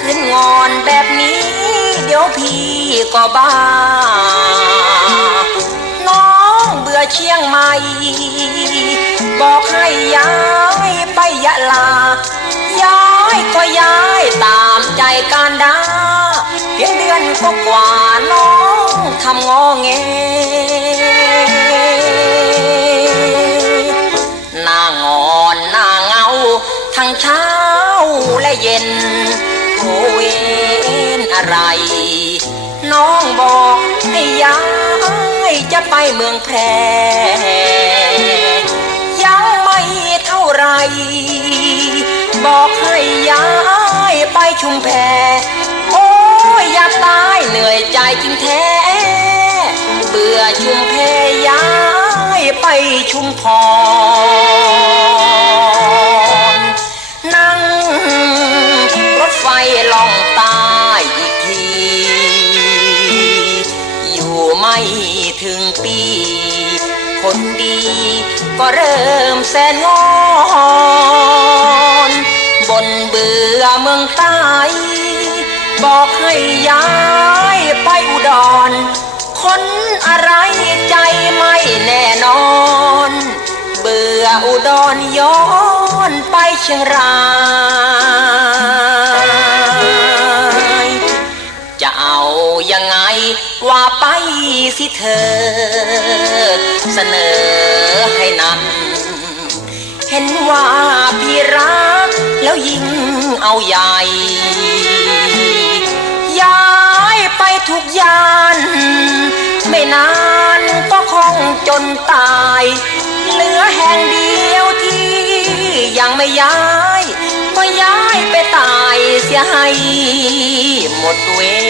ขึ้นงอนแบบนี้ เดี๋ยวพี่ก็บ้า น้องเบื่อเชียงใหม่ บอกให้ย้ายไปยะลา เย็นโอเวนอะไร น้องบอกให้ย้ายจะไปเมืองแพรยังไม่เท่าไร บอกให้ย้ายไปชุมแพโอ้ยอยากตายเหนื่อยใจจริงแท้เบื่อชุมแพย้ายไปชุมพร ไม่ถึงปี คนดีก็เริ่มแสนงอนบนเบื่อเมืองใต้บอกให้ย้ายไปอุดร คนอะไรใจไม่แน่นอน เบื่ออุดรย้อนไปเชียงราย ไปสิเธอ เสนอให้นันเห็นว่าพี่รักแล้วยิ่งเอาใหญ่ย้ายไปทุกยาน ไม่นานก็คงจนตายเหลือแห่งเดียวที่ยังไม่ย้ายก็ย้ายไปตายเสียให้หมดเวร